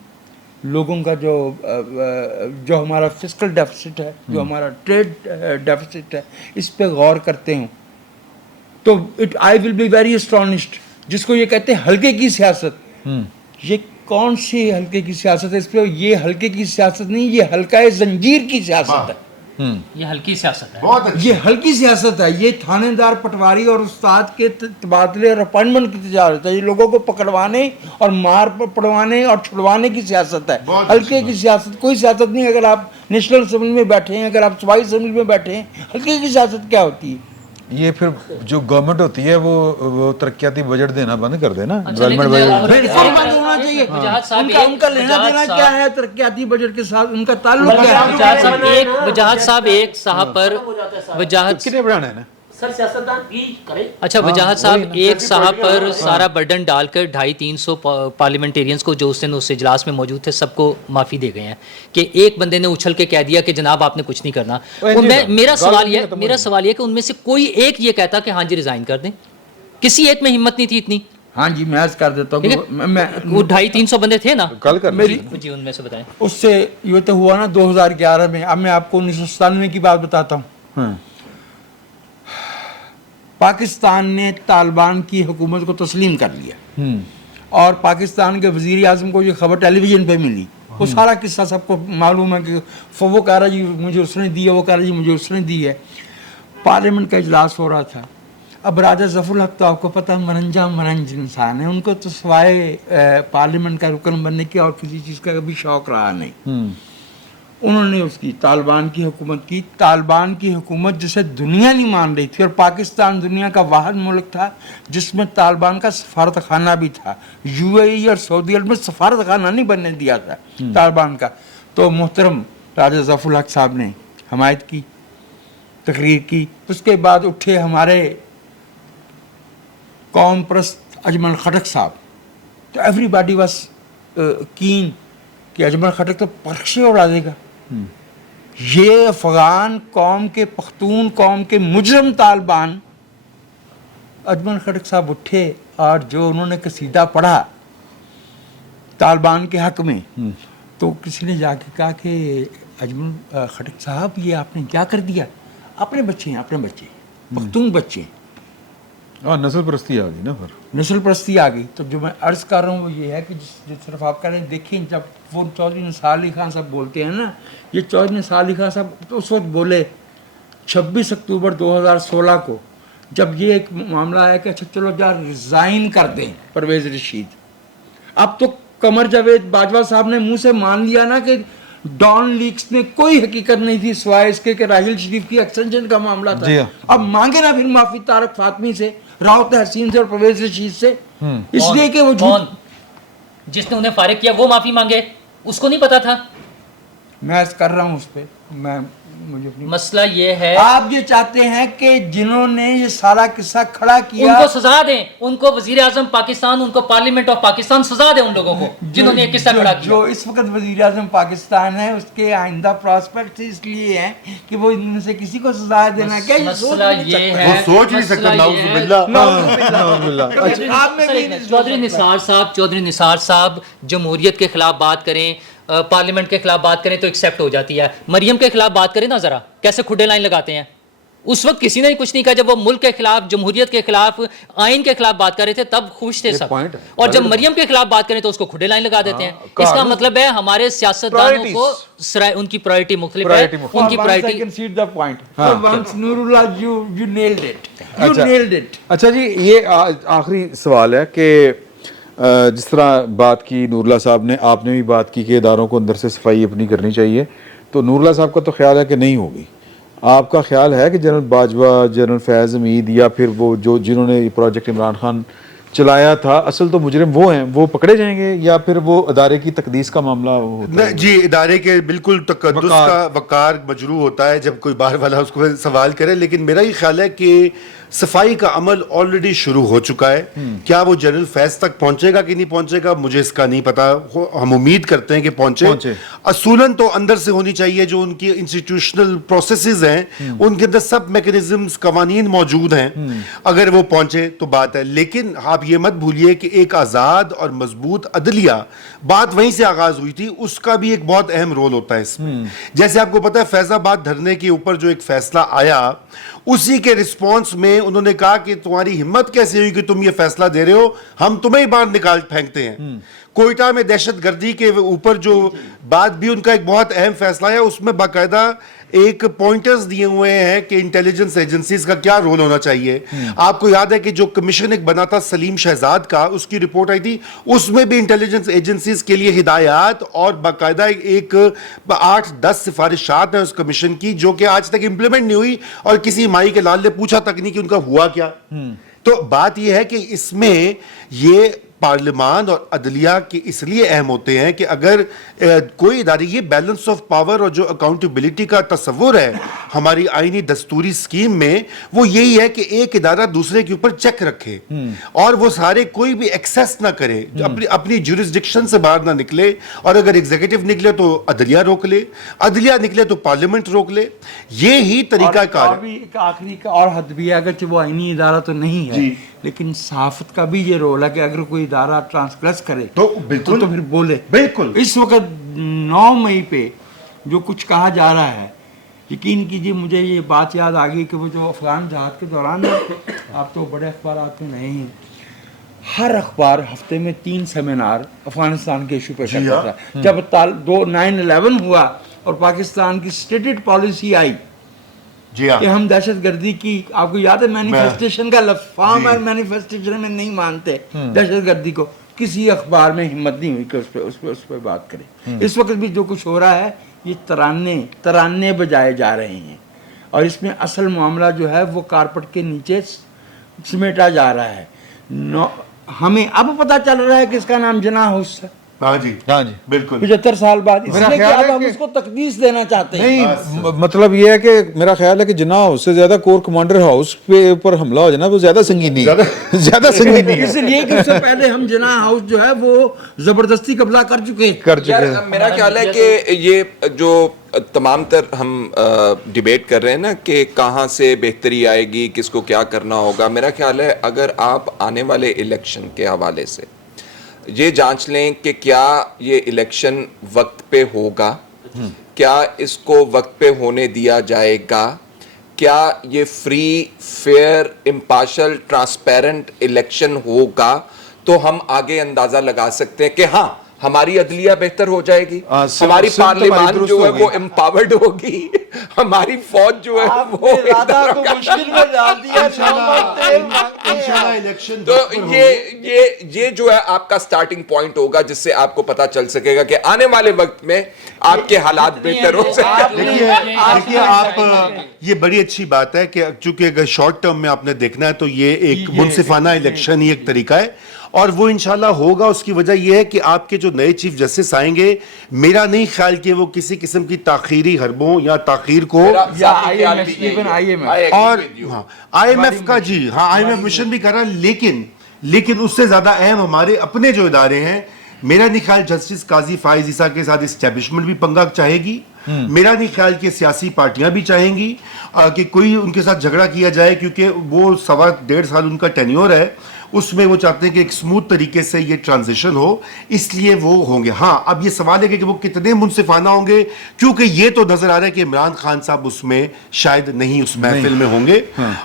लोगों का जो हमारा फिस्कल डेफिसिट है, जो हमारा ट्रेड डेफिसिट है, इस पे गौर करते हूँ, तो I will be very astonished. जिसको ये कहते हैं हल्के की सियासत, ये कौन सी हल्के की सियासत है? इस पे ये हल्के की सियासत नहीं, ये हल्का जंजीर की सियासत है। یہ ہلکی سیاست ہے. بہت اچھا. یہ ہلکی سیاست ہے. یہ تھانے دار پٹواری اور استاد کے تبادلے اور اپائنٹمنٹ کی تجارت ہے. یہ لوگوں کو پکڑوانے اور مار پڑوانے اور چھڑوانے کی سیاست ہے. ہلکے کی سیاست کوئی سیاست نہیں. اگر آپ نیشنل اسمبلی میں بیٹھے ہیں, اگر آپ صوبائی اسمبلی میں بیٹھے ہیں, ہلکے کی سیاست کیا ہوتی ہے؟ یہ پھر جو گورنمنٹ ہوتی ہے وہ ترقیاتی بجٹ دینا بند کر دے نا, اچھا، لیکن ڈیولپمنٹ بند ہونا چاہیے. ان کا لینا دینا کیا ہے ترقیاتی بجٹ کے ساتھ؟ ان کا تعلق کیا ہے؟ وجاہت صاحب ایک صاحب پر وجاہت کتنے بڑھانا ہے نا. سر سیاستدان بھی کرے. اچھا وجاہت صاحب ایک صاحب پر سارا برڈن ڈال کر 250-300 پارلیمنٹیرینز کو جو اس دن اس اجلاس میں موجود تھے سب کو معافی دے گئے ہیں کہ ایک بندے نے اچھل کے کہہ دیا کہ جناب آپ نے کچھ نہیں کرنا. میرا سوال یہ کہ ان میں سے کوئی ایک یہ کہتا کہ ہاں جی ریزائن کر دیں. کسی ایک میں ہمت نہیں تھی اتنی. ہاں جی میں عرض کر دیتا ہوں. وہ 250-300 بندے تھے نا کل کر جی, ان میں سے بتائیں. اس سے یہ تو ہوا نا 2011 میں. اب میں آپ کو 1997 کی بات بتاتا ہوں. پاکستان نے طالبان کی حکومت کو تسلیم کر لیا اور پاکستان کے وزیر اعظم کو یہ خبر ٹیلی ویژن پہ ملی. وہ سارا قصہ سب کو معلوم ہے کہ وہ کہہ رہا جی مجھے اس نے دی ہے, وہ کہہ رہا جی مجھے اس نے دی ہے. پارلیمنٹ کا اجلاس ہو رہا تھا. اب راجہ ظفر الحق تو آپ کو پتہ مرنج انسان ہے. ان کو تو سوائے پارلیمنٹ کا رکن بننے کی اور کسی چیز کا کبھی شوق رہا نہیں. انہوں نے اس کی طالبان کی حکومت کی. طالبان کی حکومت جسے دنیا نہیں مان رہی تھی, اور پاکستان دنیا کا واحد ملک تھا جس میں طالبان کا سفارت خانہ بھی تھا. یو اے ای اور سعودی عرب میں سفارت خانہ نہیں بننے دیا تھا طالبان کا. تو محترم راجہ ظفر الحق صاحب نے حمایت کی, تقریر کی. اس کے بعد اٹھے ہمارے قوم پرست اجمل خٹک صاحب. تو ایوری باڈی واز کین کہ اجمل خٹک تو پرخشے اڑا دے گا. یہ افغان قوم کے, پختون قوم کے مجرم طالبان. اجمل خٹک صاحب اٹھے اور جو انہوں نے قصیدہ پڑھا طالبان کے حق میں, تو کسی نے جا کے کہا کہ اجمل خٹک صاحب یہ آپ نے کیا کر دیا؟ اپنے بچے ہیں, اپنے بچے پختون بچے. نسل پرستی آ گئی نا. پھر نسل پرستی آ گئی. تو جو میں عرض کر رہا ہوں وہ یہ ہے کہ جس طرف آپ کہہ رہے ہیں, دیکھیں جب وہ چودھری نثار علی خان صاحب بولتے ہیں نا, یہ چودھری نثار علی خان صاحب تو اس وقت بولے 26 اکتوبر 2016 کو, جب یہ ایک معاملہ آیا کہ اچھا چلو جا ریزائن کر دیں پرویز رشید. اب تو قمر جاوید باجوہ صاحب نے منہ سے مان لیا نا کہ ڈان لیکس میں کوئی حقیقت نہیں تھی سوائے اس کے کہ راحیل شریف کی ایکسٹینشن کا معاملہ تھا. اب مانگے نا پھر معافی طارق فاطمی سے, راؤ تحسین سے اور پرویز رشید سے, اس لیے کہ وہ جس نے انہیں فارغ کیا وہ معافی مانگے, اس کو نہیں پتا تھا. میں کر رہا ہوں اس پہ. مسئلہ یہ ہے آپ یہ چاہتے ہیں کہ جنہوں نے یہ سارا قصہ کھڑا کیا ان کو سزا دیں, ان کو وزیر اعظم پاکستان, ان کو پارلیمنٹ آف پاکستان سزا دیں ان لوگوں کو جنہوں نے یہ قصہ کھڑا کیا. جو اس وقت وزیر اعظم پاکستان ہے اس کے آئندہ پراسپیکٹ اس لیے ہیں کہ وہ ان میں سے کسی کو سزا دینا کیا مسئلہ یہ ہے, وہ سوچ نہیں سکتا. چودھری نثار صاحب جمہوریت کے خلاف بات کریں, پارلیمنٹ کے خلاف بات کریں تو ایکسیپٹ ہو جاتی ہے. مریم کے خلاف بات کریں نا ذرا, کیسے کھڈے لائن لگاتے ہیں. اس وقت کسی نے کچھ نہیں کہا, جب وہ ملک کے خلاف, جمہوریت کے خلاف, آئین کے خلاف بات کر رہے تھے تب خوش تھے سب, اور جب مریم کے خلاف بات کریں تو اس کو کھڈے لائن لگا دیتے ہیں. اس کا مطلب ہے ہمارے سیاستدانوں کو ان کی پرائرٹی مختلف ہے. ان کی پرائرٹی. اچھا جی, یہ آخری سوال ہے کہ جس طرح بات کی نور اللہ صاحب نے, آپ نے بھی بات کی کہ اداروں کو اندر سے صفائی اپنی کرنی چاہیے, تو نور اللہ صاحب کا تو خیال ہے کہ نہیں ہوگی. آپ کا خیال ہے کہ جنرل باجوہ, جنرل فیض حمید یا پھر وہ جنہوں نے پروجیکٹ عمران خان چلایا تھا, اصل تو مجرم وہ ہیں, وہ پکڑے جائیں گے یا پھر وہ ادارے کی تقدیس کا معاملہ ہوتا ہے؟ جی, ادارے کے بالکل تقدس کا وقار مجروح ہوتا ہے جب کوئی باہر والا اس کو سوال کرے. لیکن میرا یہ خیال ہے کہ صفائی کا عمل آلریڈی شروع ہو چکا ہے. کیا وہ جنرل فیض تک پہنچے گا کہ نہیں پہنچے گا مجھے اس کا نہیں پتا. ہم امید کرتے ہیں کہ پہنچے. اصولاً تو اندر سے ہونی چاہیے, جو ان کی انسٹیٹیوشنل پروسیسز ہیں ان کے اندر سب میکنزمز, قوانین موجود ہیں. اگر وہ پہنچے تو بات ہے. لیکن آپ یہ مت بھولیے کہ ایک آزاد اور مضبوط عدلیہ, بات وہیں سے آغاز ہوئی تھی, اس کا بھی ایک بہت اہم رول ہوتا ہے اس میں. جیسے آپ کو پتا ہے فیض آباد دھرنے کے اوپر جو ایک فیصلہ آیا, اسی کے رسپانس میں انہوں نے کہا کہ تمہاری ہمت کیسے ہوئی کہ تم یہ فیصلہ دے رہے ہو, ہم تمہیں باہر نکال پھینکتے ہیں. کوئٹہ میں دہشت گردی کے اوپر جو بات بھی ان کا ایک بہت اہم فیصلہ ہے, اس میں باقاعدہ ایک پوائنٹرز دیے ہوئے ہیں کہ انٹیلیجنس ایجنسیز کا کیا رول ہونا چاہیے. آپ کو یاد ہے کہ جو کمیشن ایک بنا تھا سلیم شہزاد کا, اس کی رپورٹ آئی تھی, اس میں بھی انٹیلیجنس ایجنسیز کے لیے ہدایات اور باقاعدہ ایک 8-10 سفارشات ہیں اس کمیشن کی, جو کہ آج تک امپلیمنٹ نہیں ہوئی, اور کسی مائی کے لال نے پوچھا تک نہیں کہ ان کا ہوا کیا. تو بات یہ ہے کہ اس میں یہ پارلیمان اور عدلیہ کے اس لیے اہم ہوتے ہیں کہ اگر کوئی ادارے, یہ بیلنس آف پاور اور جو اکاؤنٹیبلٹی کا تصور ہے ہماری آئینی دستوری سکیم میں, وہ یہی ہے کہ ایک ادارہ دوسرے کے اوپر چیک رکھے اور وہ سارے کوئی بھی ایکسیس نہ کرے, اپنی جورسڈکشن سے باہر نہ نکلے, اور اگر ایگزیکٹو نکلے تو عدلیہ روک لے, عدلیہ نکلے تو پارلیمنٹ روک لے. یہی طریقہ کار ہے. ایک آخری کا اور حد بھی ہے, اگرچہ وہ آئینی ادارہ تو نہیں ہے, لیکن صحافت کا بھی یہ رول ہے کہ اگر کوئی ادارہ ٹرانسگریس کرے تو بالکل تو پھر بولے. بالکل. اس وقت 9 مئی پہ جو کچھ کہا جا رہا ہے, یقین کیجیے مجھے یہ بات یاد آ گئی کہ وہ جو افغان جہاد کے دوران, آپ تو بڑے اخبارات میں نہیں ہیں, ہر اخبار ہفتے میں 3 سیمینار افغانستان کے ایشو پہ کرتا تھا. جب 9/11 ہوا اور پاکستان کی اسٹیٹڈ پالیسی آئی کہ ہم دہشت گردی کی, آپ کو یاد ہے مینیفیسٹیشن کا لفظ فارم ہے, مینیفیسٹیشن میں نہیں مانتے دہشت گردی کو, کسی اخبار میں ہمت نہیں ہوئی کہ اس پہ بات کرے. اس وقت بھی جو کچھ ہو رہا ہے یہ ترانے بجائے جا رہے ہیں, اور اس میں اصل معاملہ جو ہے وہ کارپٹ کے نیچے سمیٹا جا رہا ہے. ہمیں اب پتہ چل رہا ہے کہ اس کا نام جناح ہاؤس ہے. ہاں جی بالکل 75 سال بعد, اس لیے کہ اب ہم اس کو تقدیس دینا چاہتے ہیں. نہیں, مطلب یہ ہے کہ میرا خیال ہے کہ جناح ہاؤس سے زیادہ کور کمانڈر ہاؤس پہ اوپر حملہ ہو جانا وہ زیادہ سنگینی ہے, زیادہ سنگینی ہے, اس لیے کہ اس سے پہلے ہم جناح ہاؤس جو ہے وہ زبردستی قبضہ کر چکے ہیں. میرا خیال ہے کہ یہ جو تمام تر ہم ڈیبیٹ کر رہے ہیں نا کہ کہاں سے بہتری آئے گی, کس کو کیا کرنا ہوگا, میرا خیال ہے اگر آپ آنے والے الیکشن کے حوالے سے یہ جانچ لیں کہ کیا یہ الیکشن وقت پہ ہوگا, کیا اس کو وقت پہ ہونے دیا جائے گا, کیا یہ free, fair, impartial, transparent election ہوگا, تو ہم آگے اندازہ لگا سکتے ہیں کہ ہاں ہماری عدلیہ بہتر ہو جائے گی, ہماری پارلیمان جو ہے وہ امپاورڈ ہوگی, ہماری فوج جو ہے وہ مشکل میں ڈال دیا. تو یہ جو ہے آپ کا سٹارٹنگ پوائنٹ ہوگا جس سے آپ کو پتا چل سکے گا کہ آنے والے وقت میں آپ کے حالات بہتر ہو سکتے ہیں. دیکھیے آپ, یہ بڑی اچھی بات ہے کہ چونکہ اگر شارٹ ٹرم میں آپ نے دیکھنا ہے تو یہ ایک منصفانہ الیکشن ہی ایک طریقہ ہے, اور وہ انشاءاللہ ہوگا. اس کی وجہ یہ ہے کہ آپ کے جو نئے چیف جسٹس آئیں گے, میرا نہیں خیال کہ وہ کسی قسم کی تاخیری حربوں یا تاخیر کو, اور آئی ایم ایف کا آئی ایم ایف مشن بھی کر رہا ہے, لیکن اس سے زیادہ اہم ہمارے اپنے جو ادارے ہیں. میرا نہیں خیال جسٹس قاضی فائز عیسیٰ کے ساتھ اسٹیبلشمنٹ بھی پنگا چاہے گی, میرا نہیں خیال کہ سیاسی پارٹیاں بھی چاہیں گی کہ کوئی ان کے ساتھ جھگڑا کیا جائے, کیونکہ وہ 1.5 سال ان کا ٹینیور ہے, اس میں وہ چاہتے ہیں کہ ایک سموتھ طریقے سے یہ ٹرانزیشن ہو, اس لیے وہ ہوں گے. ہاں اب یہ سوال ہے کہ وہ کتنے منصفانہ ہوں گے, کیونکہ یہ تو نظر آ رہا ہے کہ عمران خان صاحب اس میں شاید نہیں اس محفل میں ہوں گے.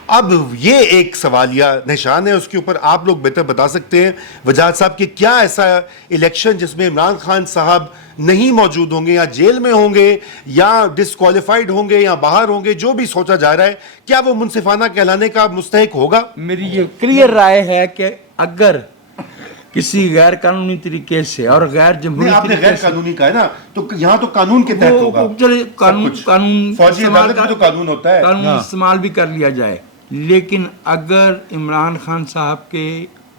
اب یہ ایک سوالیہ نشان ہے, اس کے اوپر آپ لوگ بہتر بتا سکتے ہیں وجاہت صاحب کہ کیا ایسا الیکشن جس میں عمران خان صاحب نہیں موجود ہوں گے, یا جیل میں ہوں گے, یا ڈسکوالیفائڈ ہوں گے, یا باہر ہوں گے, جو بھی سوچا جا رہا ہے, کیا وہ منصفانہ کہلانے کا مستحق ہوگا؟ میری یہ کلیئر رائے ہے کہ اگر کسی غیر قانونی طریقے سے اور غیر جمہوری آپ نے غیر قانونی کہا ہے نا, تو یہاں تو قانون کے تحت ہوگا. قانون فوجی عدالت میں تو قانون ہوتا ہے, قانون استعمال بھی کر لیا جائے, لیکن اگر عمران خان صاحب کے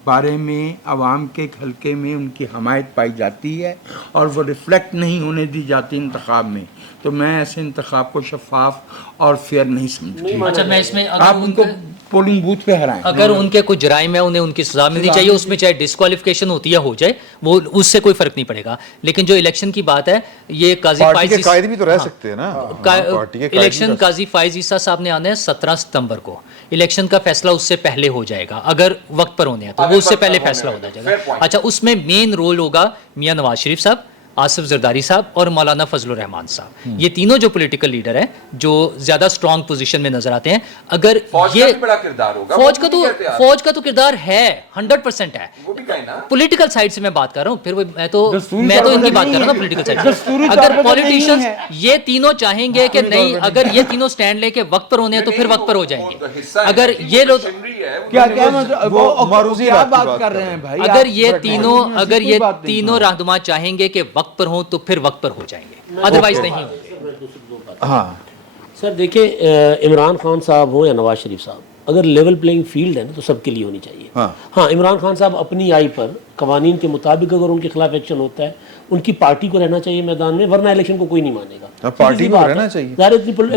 بارے میں عوام کے حلقے میں ان کی حمایت پائی جاتی ہے اور وہ ریفلیکٹ نہیں ہونے دی جاتی انتخاب میں, تو میں ایسے انتخاب کو شفاف اور فیئر نہیں سمجھتی. اچھا, میں اس میں آپ ان کو پولنگ بوتھ پہ ہرائیں, اگر ان کے کچھ جرائم ہے انہیں ان کی سزا ملنی چاہیے, اس میں چاہے ڈسکوالیفیکیشن ہوتی ہے ہو جائے, وہ اس سے کوئی فرق نہیں پڑے گا. لیکن جو الیکشن کی بات ہے, یہ قاضی پارٹی کے قائد بھی تو رہ سکتے ہیں نا, الیکشن قاضی فائز عیسیٰ صاحب نے آنا ہے 17 ستمبر کو, الیکشن کا فیصلہ اس سے پہلے ہو جائے گا, اگر وقت پر ہونے ہیں تو وہ اس سے پہلے فیصلہ ہو جائے گا. اچھا, اس میں مین رول ہوگا میاں نواز شریف صاحب, आसिफ जरदारी साहब और मौलाना फजलुर रहमान साहब, ये तीनों जो पॉलिटिकल लीडर हैं जो ज़्यादा स्ट्रॉन्ग पोजीशन में नजर आते हैं। अगर फौज ये का भी बड़ा किरदार होगा, फौज का तो किरदार है, 100% है। वो भी कहीं ना पॉलिटिकल साइड से मैं बात कर रहा हूँ, फिर मैं तो इनकी बात कर रहा हूँ ना पॉलिटिकल साइड से। दस्तूरी तौर अगर पे तो पॉलिटिशियंस नहीं है। ये तीनों चाहेंगे कि नहीं, अगर ये तीनों स्टैंड लेके वक्त पर होने हैं तो फिर वक्त पर हो जाएंगे। अगर ये लोग क्या क्या मतलब वो वो मारूजी क्या बात की बात बात कर कर रहे रहे हैं भाई? अगर आप ये बैठे हैं, तीनों ऐसी अगर कोई ये बात नहीं। तीनों रहनुमा चाहेंगे कि वक्त पर हो तो फिर वक्त पर हो जाएंगे, अदरवाइज नहीं होंगे। हाँ सर देखिए, इमरान खान साहब हो या नवाज शरीफ साहब, अगर लेवल प्लेइंग फील्ड है ना तो सबके लिए होनी चाहिए। हाँ, इमरान खान साहब अपनी आई पर कवानीन के मुताबिक अगर उनके खिलाफ एक्शन होता है, उनकी पार्टी को रहना चाहिए मैदान में, वरना इलेक्शन को कोई नहीं मानेगा। पार्टी को रहना चाहिए।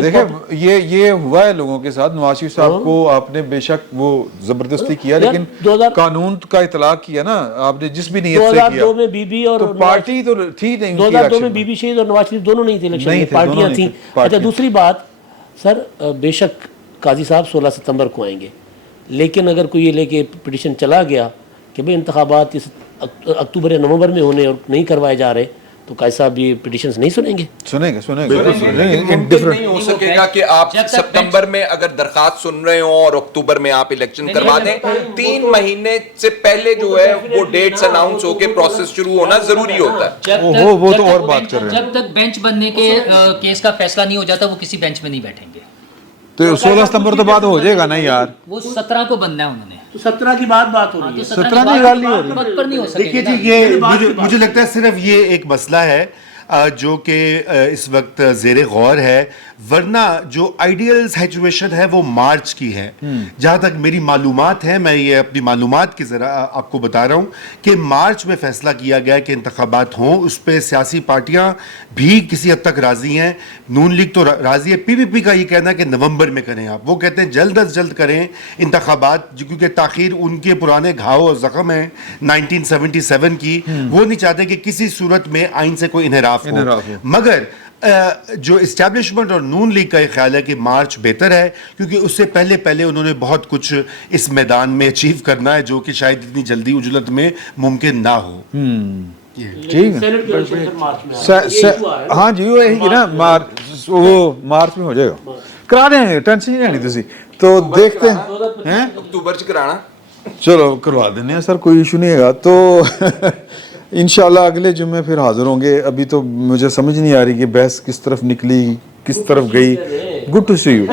देखिए ये हुआ है लोगों के साथ। नवाज शरीफ साहब को आपने बेशक वो जबरदस्ती किया, लेकिन कानून का इतलाक किया ना आपने, जिस भी नियत से किया। 2002 में बीबी और तो पार्टी तो थी नहीं, 2002 में बीबी शहीद और नवाज शरीफ दोनों नहीं थे इलेक्शन में, पार्टियां थी। अच्छा, दूसरी बात सर, बेशक काजी साहब 16 सितंबर को आएंगे, लेकिन अगर कोई ये लेके पिटिशन चला गया कि भाई इंतखाबात इस अक्टूबर या नवंबर में होने और नहीं करवाए जा रहे, तो काजी साहब ये पिटिशंस नहीं सुनेंगे? सुनेंगे नहीं हो सकेगा कि आप सितंबर में अगर दरखास्त सुन रहे हो और अक्टूबर में आप इलेक्शन करवा दें। 3 महीने से पहले जो है वो डेट्स अनाउंस होके प्रोसेस शुरू होना जरूरी होता है। वो तो और बात कर रहे हैं। जब तक बेंच बनने के केस का फैसला नहीं हो जाता, वो किसी बेंच में नहीं बैठेंगे। तो 16 सितंबर तो बाद हो जाएगा ना यार। वो 17 को बनना है उन्होंने, तो 17 की बात हो रही है। 17 की बात नहीं हो रही। वक्त पर नहीं हो देखिए सकेगा। जी, ये मुझे लगता है सिर्फ ये एक मसला है जो कि इस वक्त ज़ेरे गौर है, वरना जो आइडियल सिचुएशन है वो मार्च की है। जहाँ तक मेरी मालूमात है, मैं ये अपनी मालूमात की ज़रा आपको बता रहा हूँ कि मार्च में फ़ैसला किया गया कि इंतखाबात हों। उस पर सियासी पार्टियाँ भी किसी हद तक राज़ी हैं। नून लीग तो राज़ी है। PPP का ये कहना है कि नवंबर में करें। आप वो कहते हैं जल्द अज जल्द करें इंतखाबात, क्योंकि ताख़ीर उनके पुराने घाव और ज़ख्म हैं 1977 की। वो नहीं चाहते कि किसी सूरत में आइन से कोई इन्हिराफ हो। मगर जो इस्टेब्लिशमेंट और नून लीग का ख्याल है कि मार्च बेहतर है, क्योंकि उससे पहले पहले उन्होंने बहुत कुछ इस मैदान में अचीव करना है जो कि शायद इतनी जल्दी उजलत में मुमकिन ना हो। ठीक है। हाँ जी, वो यही ना मार्च में हो जाएगा। करा देंगे, टेंशन नहीं लेनी तुसी। तो देखते हैं अक्टूबर च कराना, चलो करवा देने हैं सर, कोई इशू नहीं है। तो इंशाल्लाह अगले जुम्मे फिर हाजिर होंगे। अभी तो मुझे समझ नहीं आ रही कि बहस किस तरफ निकली, किस तरफ गई। Good to see you.